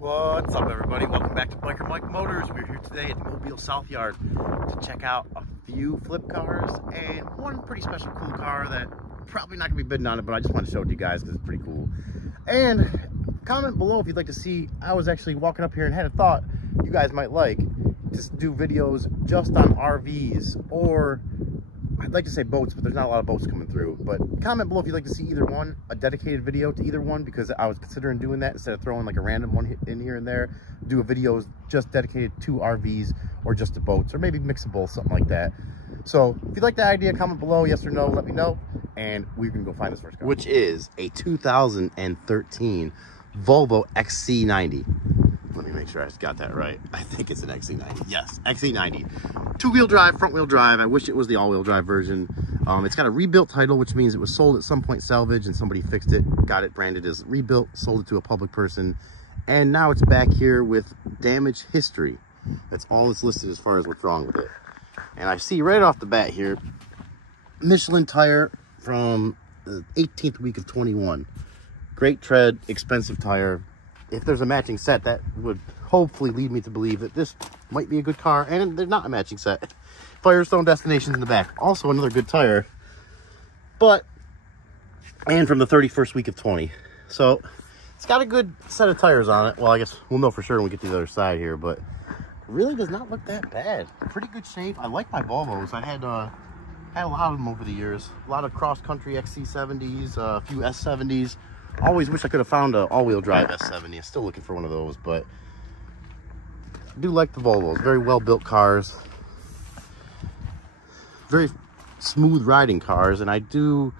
What's up, everybody? Welcome back to Biker Mike Motors. We're here today at the Mobile South Yard to check out a few flip cars and one pretty special cool car that probably not gonna be bidding on it, but I just want to show it to you guys because it's pretty cool. And comment below if you'd like to see. I was actually walking up here and had a thought you guys might like just do videos just on RVs, or I'd like to say boats, but there's not a lot of boats coming through. But comment below if you'd like to see either one, a dedicated video to either one, because I was considering doing that instead of throwing like a random one in here and there. Do a video just dedicated to RVs or just to boats, or maybe mix of both, something like that. So if you like that idea, comment below, yes or no, let me know, and we can go find this first car, which is a 2013 Volvo XC90. Let me make sure I got that right. I think it's an XC90. Yes, XC90. Two-wheel drive, front-wheel drive. I wish it was the all-wheel drive version. It's got a rebuilt title, which means it was sold at some point salvage, and somebody fixed it, got it branded as rebuilt, sold it to a public person, and now it's back here with damage history. That's all that's listed as far as what's wrong with it. And I see right off the bat here, Michelin tire from the 18th week of 21. Great tread, expensive tire. If there's a matching set, that would hopefully lead me to believe that this might be a good car, and there's not a matching set. Firestone Destinations in the back. Also another good tire, and from the 31st week of 20. So it's got a good set of tires on it. Well, I guess we'll know for sure when we get to the other side here, but it really does not look that bad. Pretty good shape. I like my Volvos. I had a lot of them over the years. A lot of cross-country XC70s, a few S70s. Always wish I could have found an all-wheel drive S70. I'm still looking for one of those, but I do like the Volvos. Very well-built cars. Very smooth riding cars, and I do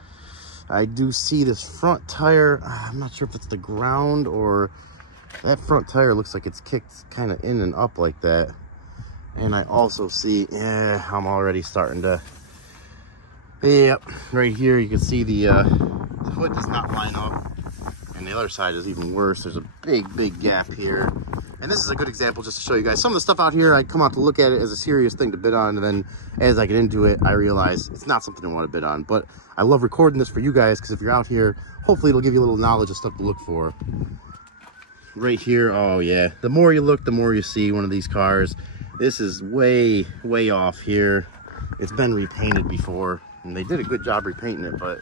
see this front tire. I'm not sure if it's the ground or that front tire looks like it's kicked kind of in and up like that. And I also see, I'm already starting to, yep, right here you can see the hood does not line up. And the other side is even worse. There's a big gap here. And this is a good example just to show you guys. Some of the stuff out here, I come out to look at it as a serious thing to bid on. And then as I get into it, I realize it's not something I want to bid on. But I love recording this for you guys, because if you're out here, hopefully it'll give you a little knowledge of stuff to look for. Right here, oh yeah. The more you look, the more you see one of these cars. This is way off here. It's been repainted before. And they did a good job repainting it, but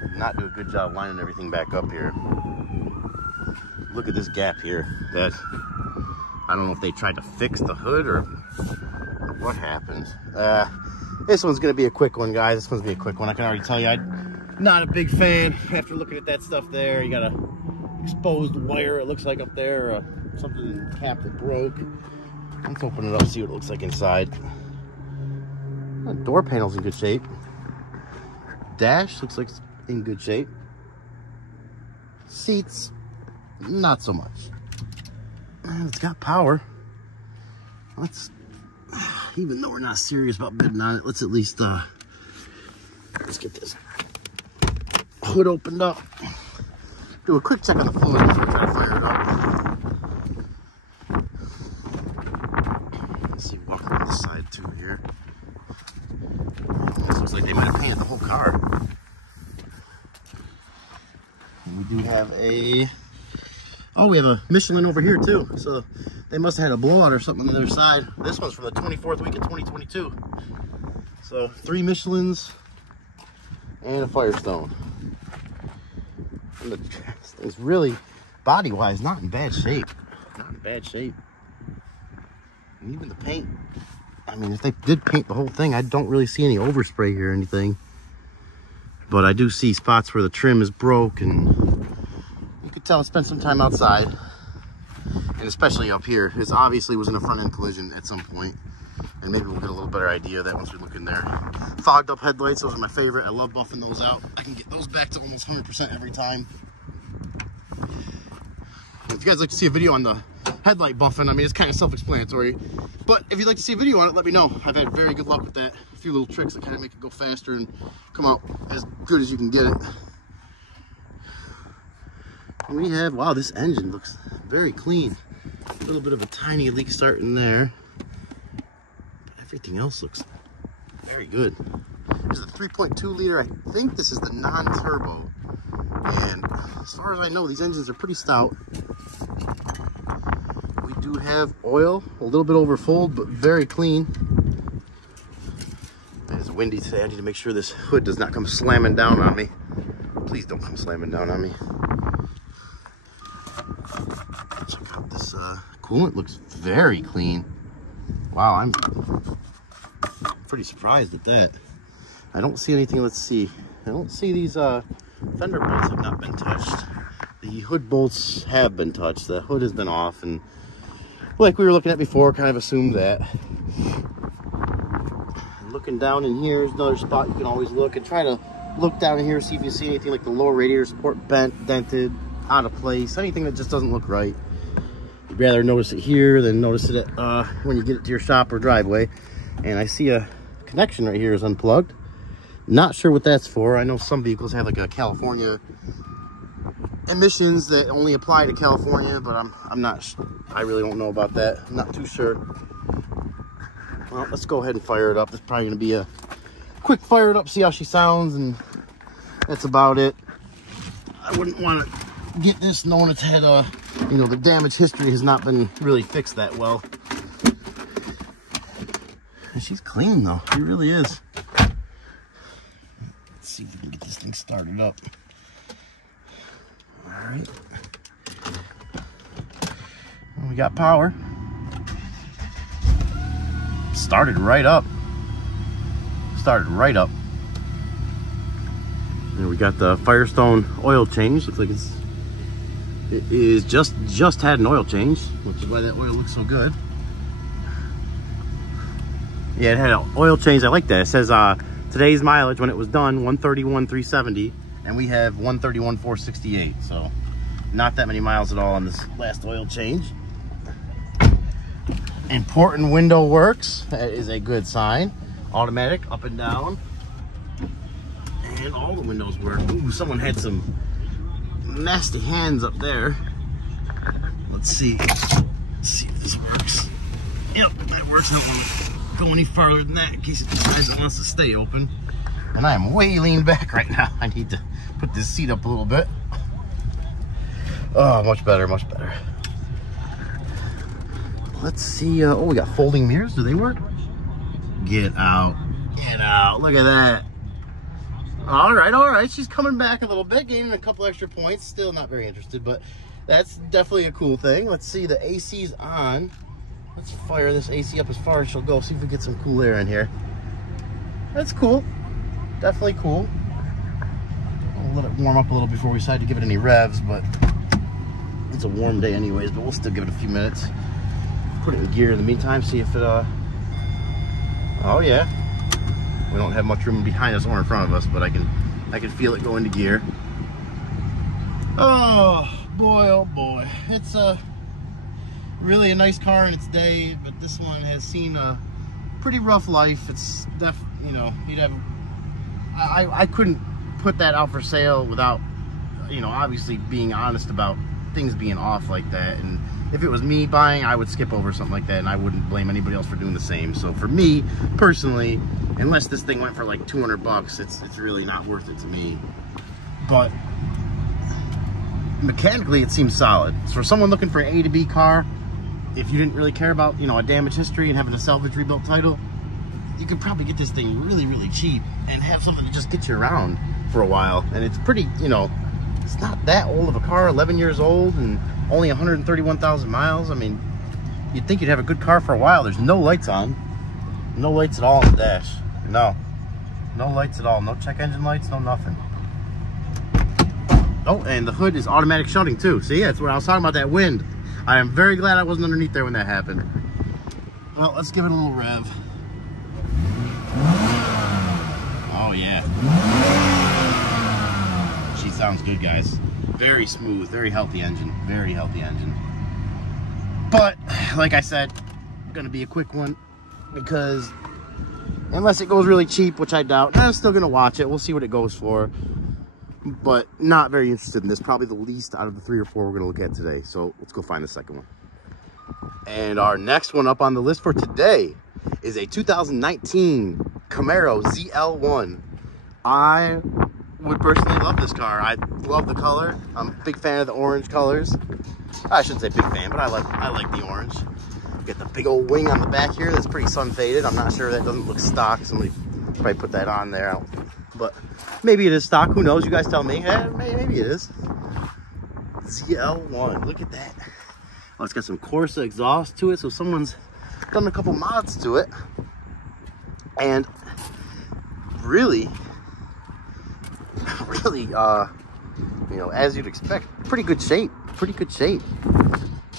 did not do a good job lining everything back up here. Look at this gap here. That I don't know if they tried to fix the hood or what happened. This one's gonna be a quick one, guys. This one's gonna be a quick one. I can already tell you, I'm not a big fan after looking at that stuff there. You got a exposed wire, it looks like up there, something cap that broke. Let's open it up, see what it looks like inside. The door panel's in good shape. Dash looks like it's in good shape. Seats, not so much. It's got power. Let's, even though we're not serious about bidding on it, let's at least let's get this hood opened up. Do a quick check on the fluid before I try to fire it up. Let's see, walk around the side too here. This looks like they might have painted the whole car. We do have we have a Michelin over here too. So they must have had a blowout or something on the other side. This one's from the 24th week of 2022. So 3 Michelins and a Firestone. And the chest is really, body-wise, not in bad shape. Not in bad shape. And even the paint, I mean, if they did paint the whole thing, I don't really see any overspray here or anything. But I do see spots where the trim is broke, and you could tell it spent some time outside. And especially up here, this obviously was in a front end collision at some point. And maybe we'll get a little better idea of that once we look in there. Fogged up headlights, those are my favorite. I love buffing those out. I can get those back to almost 100% every time. If you guys like to see a video on the headlight buffing, I mean, it's kind of self-explanatory. But if you'd like to see a video on it, let me know. I've had very good luck with that. A few little tricks that kind of make it go faster and come out as good as you can get it. And we have, wow, this engine looks very clean. A little bit of a tiny leak starting there. But everything else looks very good. This is a 3.2 liter. I think this is the non-turbo. And as far as I know, these engines are pretty stout. do have oil, a little bit overfold, but very clean. It's windy today. I need to make sure this hood does not come slamming down on me. Please don't come slamming down on me. Check out this coolant. Looks very clean. Wow, I'm pretty surprised at that. I don't see anything. Let's see. I don't see these fender bolts have not been touched. The hood bolts have been touched. The hood has been off, and like we were looking at before, kind of assumed that. Looking down in here is another spot you can always look, and try to look down in here, see if you see anything like the lower radiator support bent, dented, out of place, anything that just doesn't look right. You'd rather notice it here than notice it when you get it to your shop or driveway. And I see a connection right here is unplugged. Not sure what that's for. I know some vehicles have like a California emissions that only apply to California, but I'm not, I really don't know about that. I'm not too sure. Well, let's go ahead and fire it up. It's probably gonna be a quick fire it up, see how she sounds, and that's about it. I wouldn't want to get this knowing it's had you know, the damage history has not been really fixed that well. And she's clean though, she really is. Let's see if we can get this thing started up. All right. Well, we got power. Started right up. Started right up. And we got the Firestone oil change. Looks like it is just had an oil change, which is why that oil looks so good. Yeah, it had an oil change. I like that. It says today's mileage when it was done 131,370, and we have 131,468. So not that many miles at all on this last oil change. Important window works. That is a good sign. Automatic up and down, and all the windows work. Ooh, someone had some nasty hands up there. Let's see. Let's see if this works. Yep, that works. I don't want to go any farther than that in case it decides it wants to stay open. And I am way leaned back right now. I need to put this seat up a little bit. Oh, much better, much better. Let's see. Oh, we got folding mirrors. Do they work? Get out. Get out. Look at that. All right, all right. She's coming back a little bit, gaining a couple extra points. Still not very interested, but that's definitely a cool thing. Let's see. The AC's on. Let's fire this AC up as far as she'll go. See if we get some cool air in here. That's cool. Definitely cool. I'll let it warm up a little before we decide to give it any revs, but it's a warm day anyways, but we'll still give it a few minutes. Put it in gear in the meantime, see if it, oh yeah. We don't have much room behind us or in front of us, but I can feel it go into gear. Oh boy. It's really a nice car in its day, but this one has seen a pretty rough life. It's you know, you'd have, I couldn't put that out for sale without, you know, obviously being honest about things being off like that. And if it was me buying, I would skip over something like that, and I wouldn't blame anybody else for doing the same. So for me personally, unless this thing went for like 200 bucks, it's really not worth it to me. But mechanically it seems solid. So for someone looking for an A to B car, if you didn't really care about, you know, a damage history and having a salvage rebuilt title, you could probably get this thing really cheap and have something to just get you around for a while. And it's pretty, you know, it's not that old of a car, 11 years old and only 131,000 miles. I mean, you'd think you'd have a good car for a while. There's no lights on. No lights at all on the dash. No lights at all. No check engine lights, no nothing. Oh, and the hood is automatic shutting too. See, that's what I was talking about, that wind. I am very glad I wasn't underneath there when that happened. Well, let's give it a little rev. Oh yeah. She sounds good, guys. Very smooth, very healthy engine. Very healthy engine. But, like I said, gonna be a quick one, because unless it goes really cheap, which I doubt, I'm still gonna watch it. We'll see what it goes for. But not very interested in this. Probably the least out of the 3 or 4 we're gonna look at today. So let's go find the second one. And our next one up on the list for today is a 2019 Camaro ZL1. I would personally love this car. I love the color. I'm a big fan of the orange colors. I shouldn't say big fan, but I like the orange. Get the big old wing on the back here that's pretty sun faded. I'm not sure, that doesn't look stock. Somebody probably put that on there, but maybe it is stock. Who knows? You guys tell me. Maybe it is. ZL1. Look at that. Oh, it's got some Corsa exhaust to it, so someone's done a couple mods to it. And really, you know, as you'd expect, pretty good shape.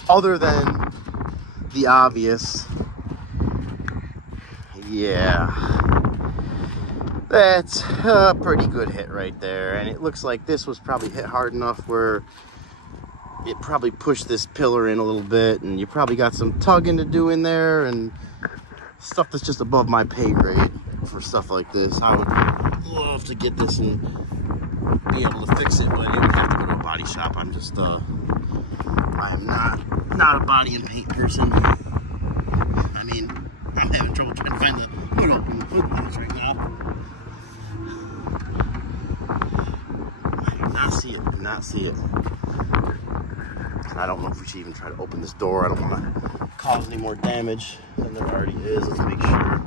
Other than the obvious, yeah, that's a pretty good hit right there. And it looks like this was probably hit hard enough where it probably pushed this pillar in a little bit, and you probably got some tugging to do in there and stuff that's just above my pay grade for stuff like this. I would love to get this and be able to fix it, but it would have to go to a body shop. I'm just I am not a body and paint person. I mean, I'm having trouble trying to find the hood open, the hood things right now. I do not see it. I don't know if we should even try to open this door. I don't want to cause any more damage than there already is. Let's make sure.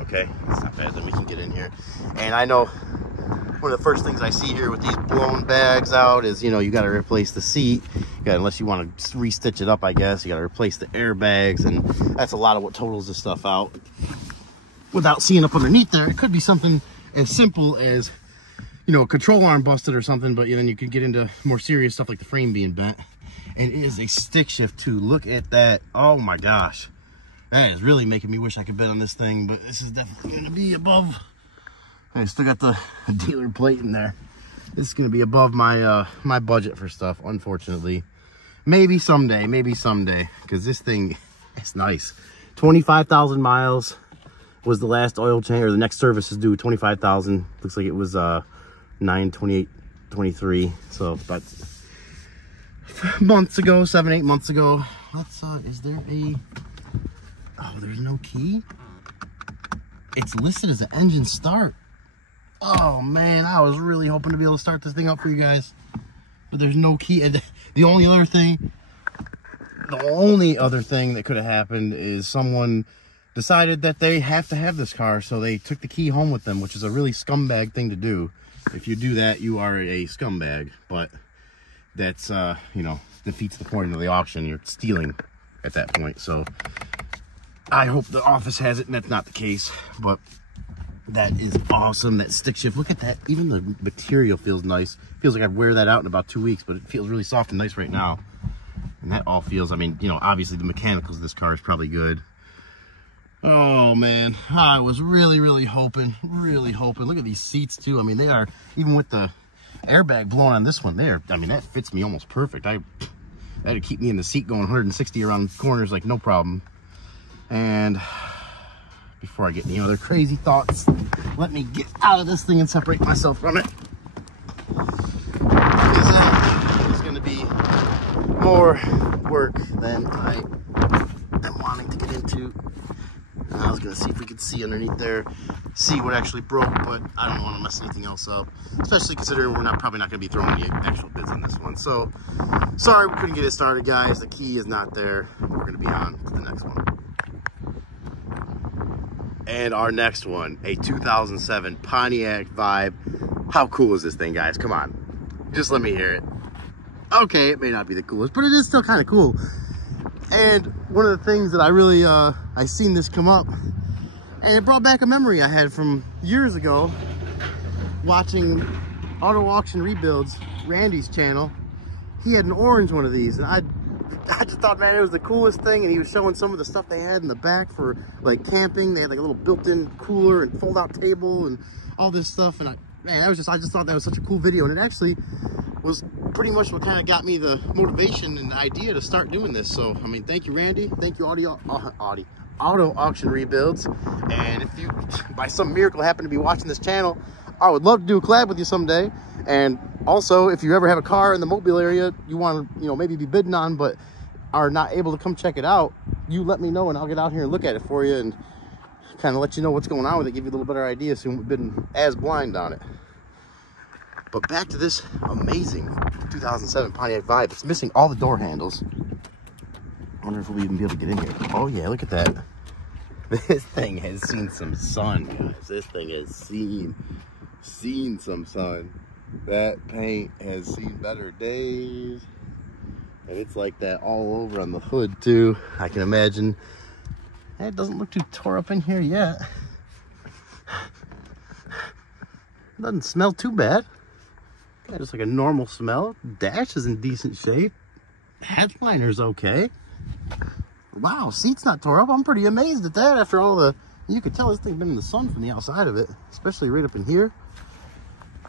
Okay, that's not bad. Then we can get in here. And I know one of the first things I see here with these blown bags out is, you know, you got to replace the seat. Unless you want to re-stitch it up, I guess. You got to replace the airbags, and that's a lot of what totals this stuff out. Without seeing up underneath there, it could be something as simple as, you know, a control arm busted or something, but then you can get into more serious stuff like the frame being bent. And it is a stick shift too. Look at that. Oh my gosh. That is really making me wish I could bet on this thing, but this is definitely going to be above. I still got the dealer plate in there. This is going to be above my my budget for stuff, unfortunately. Maybe someday, because this thing is nice. 25,000 miles was the last oil change, or the next service is due 25,000. Looks like it was 9/28/23. So about months ago, 7-8 months ago. Let's is there a, oh, there's no key. It's listed as an engine start. Oh man, I was really hoping to be able to start this thing up for you guys, but there's no key. And the only other thing that could have happened is someone decided that they have to have this car, so they took the key home with them, which is a really scumbag thing to do. If you do that, you are a scumbag. But that's you know, defeats the point of the auction. You're stealing at that point. So I hope the office has it, and that's not the case. But that is awesome. That stick shift, look at that. Even the material feels nice. Feels like I'd wear that out in about 2 weeks, but it feels really soft and nice right now. And that all feels, I mean, you know, obviously the mechanicals of this car is probably good. Oh man, I was really hoping. Look at these seats too. I mean, they are, even with the airbag blown on this one there, I mean, that fits me almost perfect. That'd keep me in the seat going 160 around corners like no problem. And before I get any other crazy thoughts, let me get out of this thing and separate myself from it, because it's going to be more work than I am wanting to get into. I was going to see if we could see underneath there, see what actually broke, but I don't want to mess anything else up, especially considering we're probably not going to be throwing any actual bids on this one. So sorry we couldn't get it started, guys. The key is not there. We're going to be on to the next one. And our next one, a 2007 Pontiac Vibe. How cool is this thing, guys? Come on, just let me hear it. Okay, it may not be the coolest, but it is still kind of cool. And one of the things that I really, I seen this come up, and it brought back a memory I had from years ago, watching Auto Auction Rebuilds, Randy's channel. He had an orange one of these, and I just thought, man, it was the coolest thing. And he was showing some of the stuff they had in the back for like camping. They had like a little built-in cooler and fold-out table and all this stuff. And I just thought that was such a cool video. And it actually was pretty much what kind of got me the motivation and the idea to start doing this. So, I mean, thank you, Randy. Thank you, Auto Auction Rebuilds. And if you, by some miracle, happen to be watching this channel, I would love to do a collab with you someday. And also, if you ever have a car in the Mobile area you want to, you know, maybe be bidding on, but are not able to come check it out, you let me know and I'll get out here and look at it for you and kind of let you know what's going on with it, give you a little better idea so you haven't been as blind on it. But back to this amazing 2007 Pontiac Vibe. It's missing all the door handles. I wonder if we'll even be able to get in here. Oh yeah, look at that. This thing has seen some sun, guys. This thing has seen some sun. That paint has seen better days. And it's like that all over on the hood too. I can imagine. It doesn't look too tore up in here yet. Doesn't smell too bad. Yeah, just like a normal smell. Dash is in decent shape. Headliner's okay. Wow, seat's not tore up. I'm pretty amazed at that after all the... You could tell this thing's been in the sun from the outside of it, especially right up in here.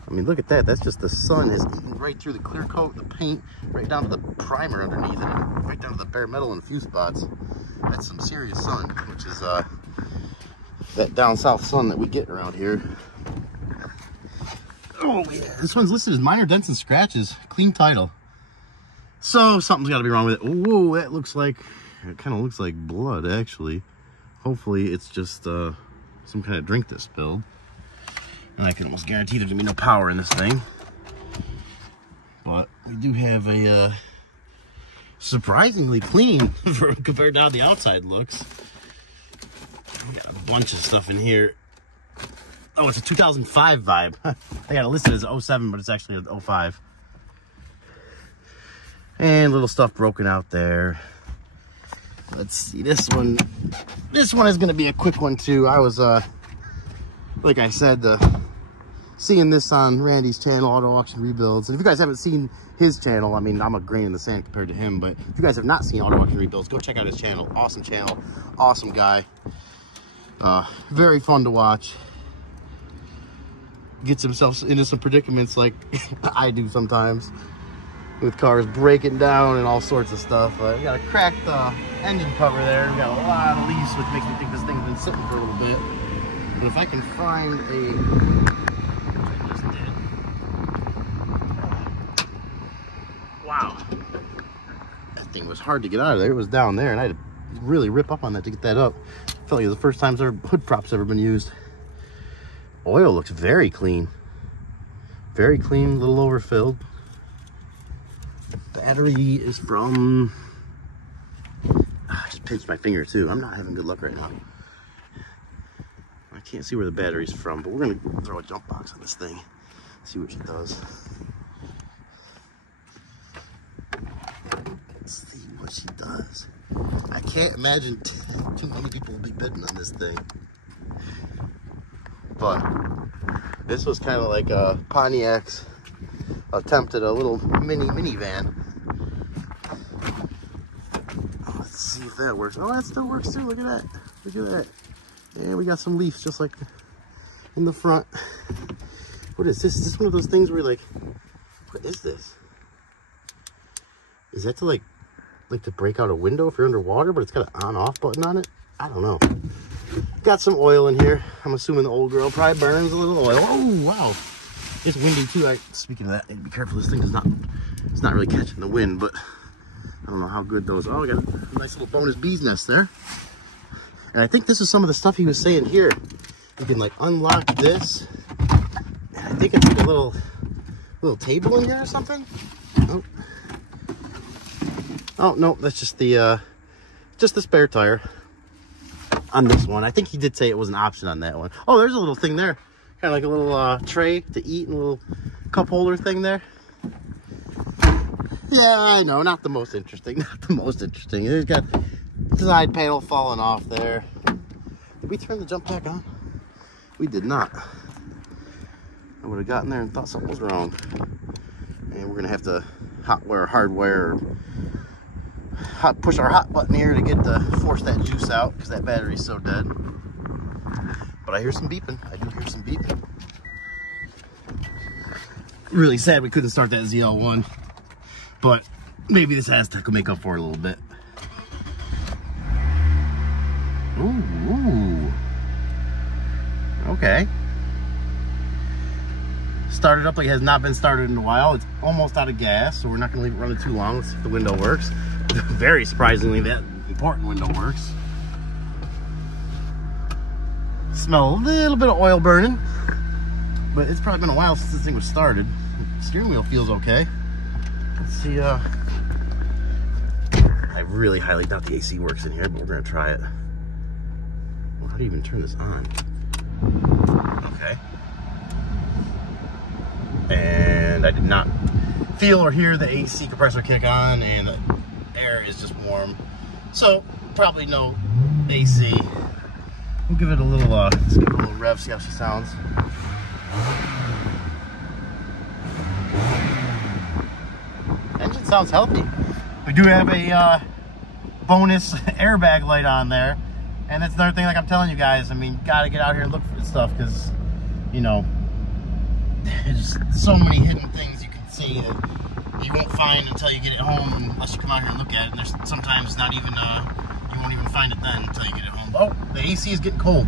I mean, look at that. That's just the sun has eaten right through the clear coat, the paint, right down to the primer underneath it, right down to the bare metal in a few spots. That's some serious sun, which is that down south sun that we get around here. Oh yeah, this one's listed as minor dents and scratches, clean title. So something's got to be wrong with it. Whoa, that looks like, it kind of looks like blood actually. Hopefully it's just some kind of drink that spilled. And I can almost guarantee there's gonna be no power in this thing. But we do have a surprisingly clean compared to how the outside looks. We got a bunch of stuff in here. Oh, it's a 2005 Vibe. I got it listed as 07, but it's actually a 05. And little stuff broken out there. Let's see, this one is going to be a quick one too. I was, like I said, seeing this on Randy's channel, Auto Auction Rebuilds. And if you guys haven't seen his channel, I mean, I'm a grain in the sand compared to him. But if you guys have not seen Auto Auction Rebuilds, go check out his channel. Awesome guy. Very fun to watch. Gets himself into some predicaments like I do sometimes, with cars breaking down and all sorts of stuff. We got a cracked engine cover there. We got a lot of leaves, which makes me think this thing's been sitting for a little bit. But if I can find wow, that thing was hard to get out of there. It was down there, and I had to really rip up on that to get that up. Felt like it was the first time hood prop's ever been used. Oil looks very clean. Very clean, a little overfilled. The battery is from... I just pinched my finger too. I'm not having good luck right now. I can't see where the battery's from, but we're going to throw a jump box on this thing. See what she does. Let's see what she does. I can't imagine too many people will be bidding on this thing. But this was kind of like a Pontiac's attempt at a little minivan. Let's see if that works. Oh, that still works too. Look at that. Look at that. And we got some leaves just like in the front. What is this? Is this one of those things where you're like, what is this? Is that to like to break out a window if you're underwater, but it's got an on-off button on it? I don't know. Got some oil in here. I'm assuming the old girl probably burns a little oil. Oh, wow. It's windy too. Speaking of that, be careful. This thing is it's not really catching the wind, but I don't know how good those are. We got a nice little bonus bee's nest there. And I think this is some of the stuff he was saying here. You can like unlock this. And I think it's like a little table in here or something. Oh. Oh no, that's just the spare tire on this one. I think he did say it was an option on that one. Oh, there's a little thing there. Kind of like a little tray to eat and a little cup holder thing there. Yeah, I know, not the most interesting. Not the most interesting. There's got the side panel falling off there. Did we turn the jump pack on? We did not. I would have gotten there and thought something was wrong. And we're gonna have to hardwire, push our hot button here to get force that juice out because that battery's so dead. But I hear some beeping. I do hear some beeping. Really sad we couldn't start that ZL1, but maybe this has to make up for it a little bit. Ooh. Okay. Started up like it has not been started in a while. It's almost out of gas, so we're not going to leave it running too long. Let's see if the window works. Very surprisingly, that important window works. Smell a little bit of oil burning, but it's probably been a while since this thing was started. Steering wheel feels okay. Let's see, I really highly doubt the AC works in here, but we're gonna try it. Well, how do you even turn this on? Okay. And I did not feel or hear the AC compressor kick on, and the air is just warm. So, probably no AC. We'll give it a little, let's give it a little rev, see how she sounds. Engine sounds healthy. We do have a bonus airbag light on there, and that's another thing, like I'm telling you guys, I mean, gotta get out here and look for this stuff, because, you know, there's so many hidden things you can see that you won't find until you get it home, unless you come out here and look at it. And there's sometimes not even, you won't even find it then until you get it home. Oh, the AC is getting cold.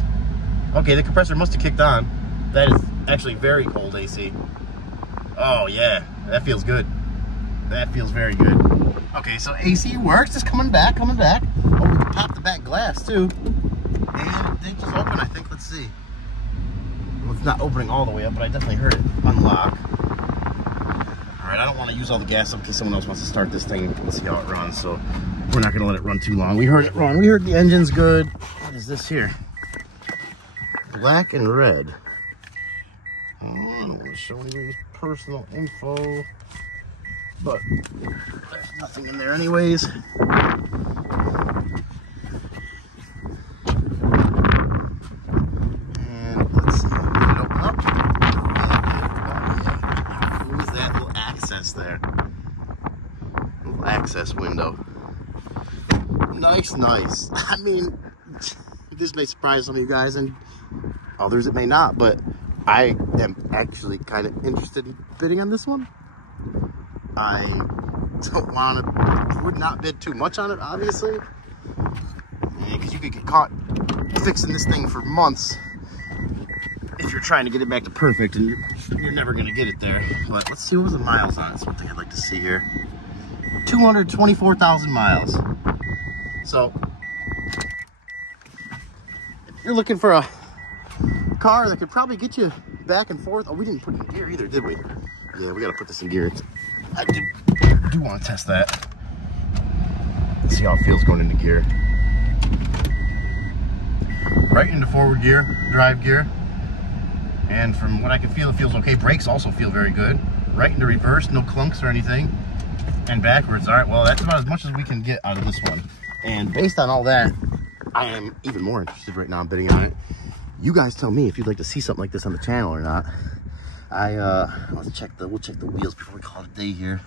Okay, the compressor must have kicked on. That is actually very cold AC. Oh yeah, that feels good. That feels very good. Okay, so AC works. It's coming back, coming back. Oh, we can pop the back glass too. And it did just open, I think. Let's see. Well, it's not opening all the way up, but I definitely heard it unlock. All right, I don't want to use all the gas up in case someone else wants to start this thing. Let's see how it runs. So we're not going to let it run too long. We heard it wrong. We heard the engine's good. What is this here? Black and red. Oh, I don't want to show anybody's personal info, but there's nothing in there anyways. And let's see, can it open up? Yeah. Who's that little access there? Little access window. Nice, nice. I mean, this may surprise some of you guys and others it may not, but I am actually kind of interested in bidding on this one. I don't want to, would not bid too much on it, obviously, because you could get caught fixing this thing for months if you're trying to get it back to perfect, and you're never going to get it there. But let's see what was the miles on it. That's one thing I'd like to see here. 224,000 miles. So if you're looking for a car that could probably get you back and forth. Oh, we didn't put it in gear either, did we? Yeah, we got to put this in gear. I do want to test that. Let's see how it feels going into gear. Right into forward gear, drive gear. And from what I can feel, it feels okay. Brakes also feel very good. Right into reverse, no clunks or anything. And backwards. All right, well, that's about as much as we can get out of this one. And based on all that, I am even more interested right now in bidding on it. You guys tell me if you'd like to see something like this on the channel or not. We'll check the wheels before we call it a day here.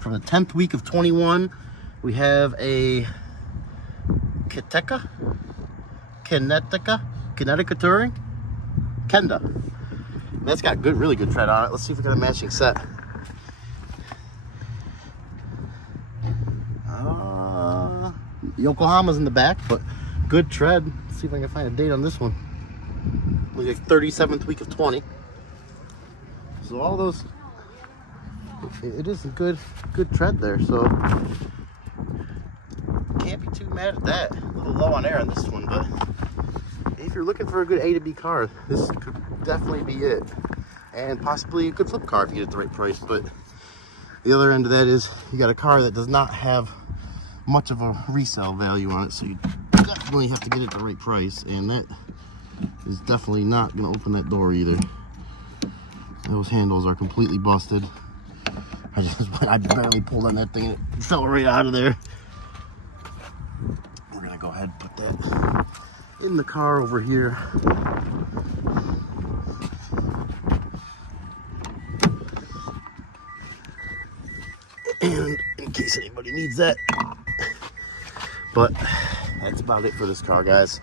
From the 10th week of 21, we have a Kinetica Touring Kenda. That's got good, really good tread on it. Let's see if we got a matching set. Yokohama's in the back, but good tread. Let's see if I can find a date on this one. Looks like 37th week of 20. So all those, it is a good tread there. So can't be too mad at that. A little low on air on this one, but if you're looking for a good A to B car, this could definitely be it. And possibly a good flip car if you get it at the right price. But the other end of that is you got a car that does not have much of a resale value on it, so you definitely have to get it at the right price, and that is definitely not going to open that door either. Those handles are completely busted. I barely pulled on that thing and it fell right out of there. We're going to go ahead and put that in the car over here. And in case anybody needs that. But that's about it for this car, guys.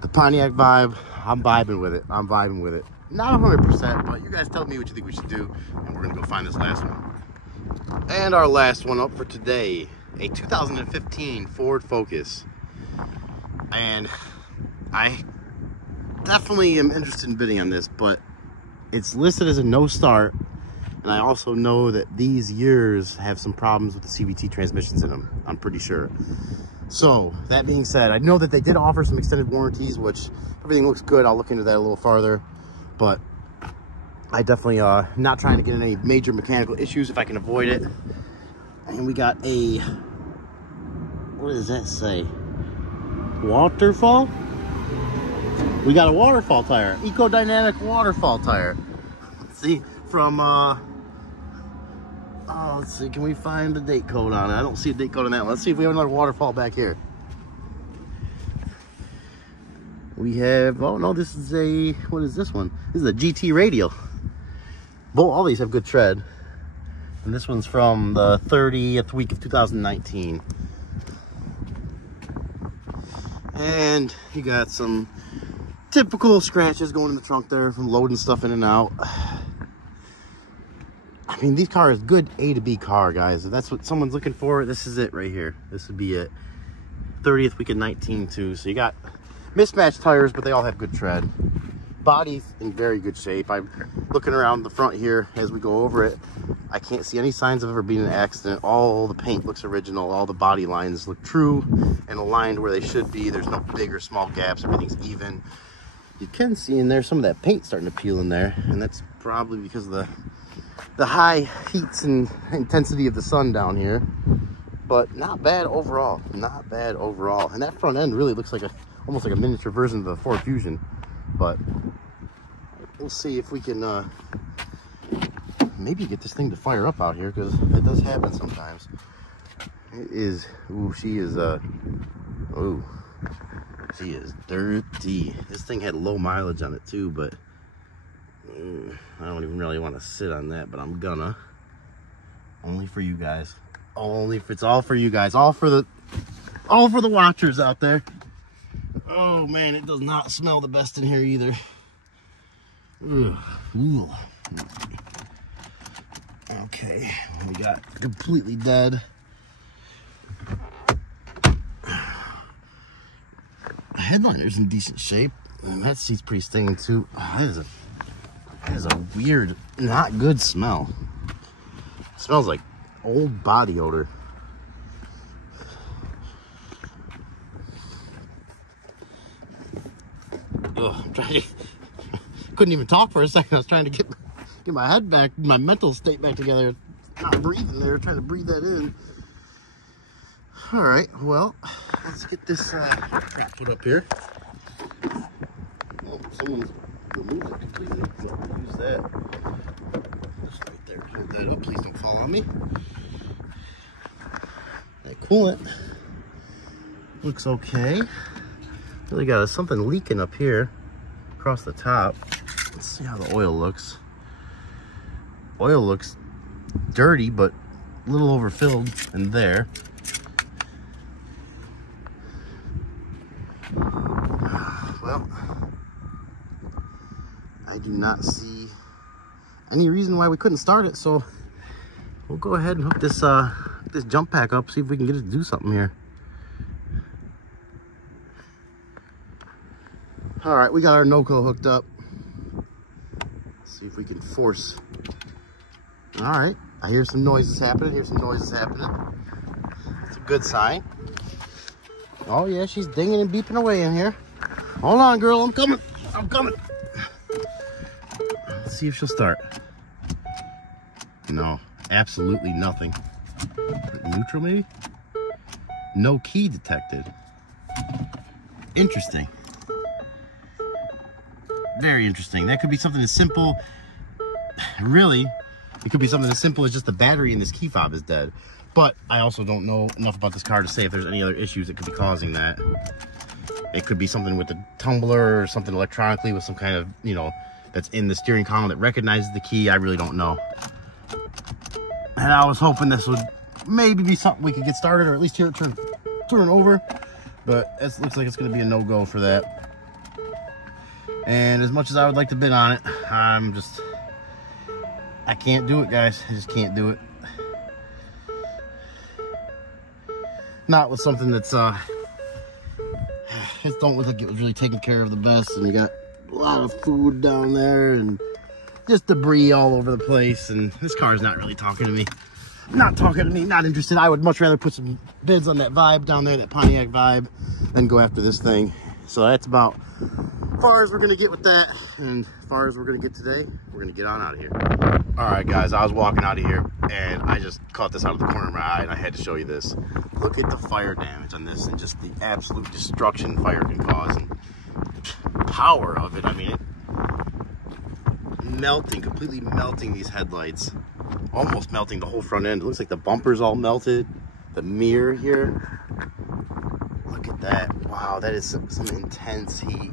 The Pontiac vibe, I'm vibing with it. I'm vibing with it. Not 100%, but you guys tell me what you think we should do, and we're gonna go find this last one. And our last one up for today, a 2015 Ford Focus. And I definitely am interested in bidding on this, but it's listed as a no start. And I also know that these years have some problems with the CVT transmissions in them, I'm pretty sure. So, that being said, I know that they did offer some extended warranties, which everything looks good. I'll look into that a little farther. But I definitely not trying to get in any major mechanical issues if I can avoid it. And we got a, what does that say? Waterfall? We got a waterfall tire, eco-dynamic waterfall tire. Let's see, from oh, let's see, can we find the date code on it? I don't see a date code on that one. Let's see if we have another waterfall back here. We have, oh no, this is a, what is this one? This is a GT radial. Both, all these have good tread. And this one's from the 30th week of 2019. And you got some typical scratches going in the trunk there from loading stuff in and out. I mean, these cars, good A to B car, guys. If that's what someone's looking for, this is it right here. This would be it. 30th week of 19 too. So you got mismatched tires, but they all have good tread. Body's in very good shape. I'm looking around the front here as we go over it. I can't see any signs of ever being an accident. All the paint looks original. All the body lines look true and aligned where they should be. There's no big or small gaps. Everything's even. You can see in there some of that paint starting to peel in there, and that's probably because of the high heats and intensity of the sun down here. But not bad overall. Not bad overall. And that front end really looks like almost like a miniature version of the Ford Fusion. But we'll see if we can maybe get this thing to fire up out here, because it does happen sometimes. It is, ooh, she is ooh, she is dirty. This thing had low mileage on it too, but I don't even really want to sit on that, but I'm gonna. Only for you guys. Only if it's all for you guys. All for the watchers out there. Oh man, it does not smell the best in here either. Ugh. Ooh. Okay, we got completely dead. Headliner's in decent shape, and that seat's pretty stinging too. That is a weird, not good smell. It smells like old body odor. Ugh, I'm trying to, couldn't even talk for a second. I was trying to get my head back, my mental state back together. Not breathing there, trying to breathe that in. All right, well, let's get this crap put up here. Oh, someone's removed it completely. So I'll use that. Just right there. Hold that up. Please don't fall on me. That coolant looks okay. Really got something leaking up here across the top. Let's see how the oil looks. Oil looks dirty, but a little overfilled in there. Well, I do not see any reason why we couldn't start it, so we'll go ahead and hook this this jump pack up, see if we can get it to do something here. All right, we got our NOCO hooked up. Let's see if we can force. All right, I hear some noises happening. It's a good sign. Oh yeah, she's dinging and beeping away in here. Hold on, girl, I'm coming. Let's see if she'll start. No, absolutely nothing. Neutral maybe? No key detected. Interesting. Very interesting. That could be something as simple. Really, it could be something as simple as just the battery in this key fob is dead. But I also don't know enough about this car to say if there's any other issues that could be causing that. It could be something with the tumbler or something electronically with some kind of, you know, that's in the steering column that recognizes the key. I really don't know. And I was hoping this would maybe be something we could get started, or at least hear it turn over. But it looks like it's going to be a no-go for that. And as much as I would like to bid on it, I can't do it, guys. I just can't do it. Not with something that's, it don't look like it was really taken care of the best. And you got a lot of food down there and just debris all over the place. And this car is not really talking to me. Not talking to me, not interested. I would much rather put some bids on that Vibe down there, that Pontiac Vibe, than go after this thing. So that's about far as we're gonna get with that, and as far as we're gonna get today, we're gonna get on out of here. All right, guys, I was walking out of here, and I just caught this out of the corner of my eye, and I had to show you this. Look at the fire damage on this, and just the absolute destruction fire can cause, and the power of it. I mean, completely melting these headlights, almost melting the whole front end. It looks like the bumper's all melted, the mirror here. Look at that. Wow, that is some intense heat.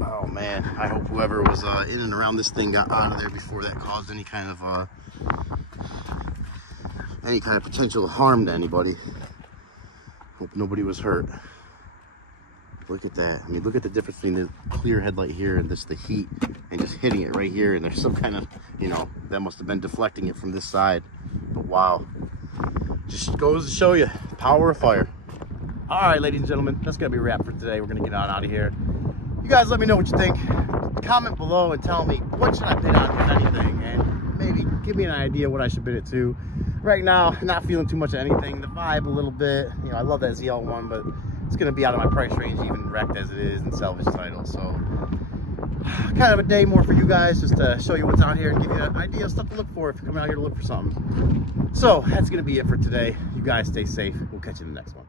Oh man, I hope whoever was in and around this thing got out of there before that caused any kind of potential harm to anybody. Hope nobody was hurt. Look at that. I mean, look at the difference between the clear headlight here and the heat, and just hitting it right here. And there's some kind of, you know, that must have been deflecting it from this side. But wow, just goes to show you the power of fire. All right, ladies and gentlemen, that's gonna be a wrap for today. We're gonna get on out of here. You guys let me know what you think. Comment below and tell me what should I bid on, if anything, and maybe give me an idea what I should bid it to. Right now, not feeling too much of anything. The vibe a little bit. You know, I love that ZL1, but it's gonna be out of my price range, even wrecked as it is, and salvage title. So, kind of a day more for you guys, just to show you what's out here and give you an idea of stuff to look for if you're coming out here to look for something. So that's gonna be it for today. You guys stay safe. We'll catch you in the next one.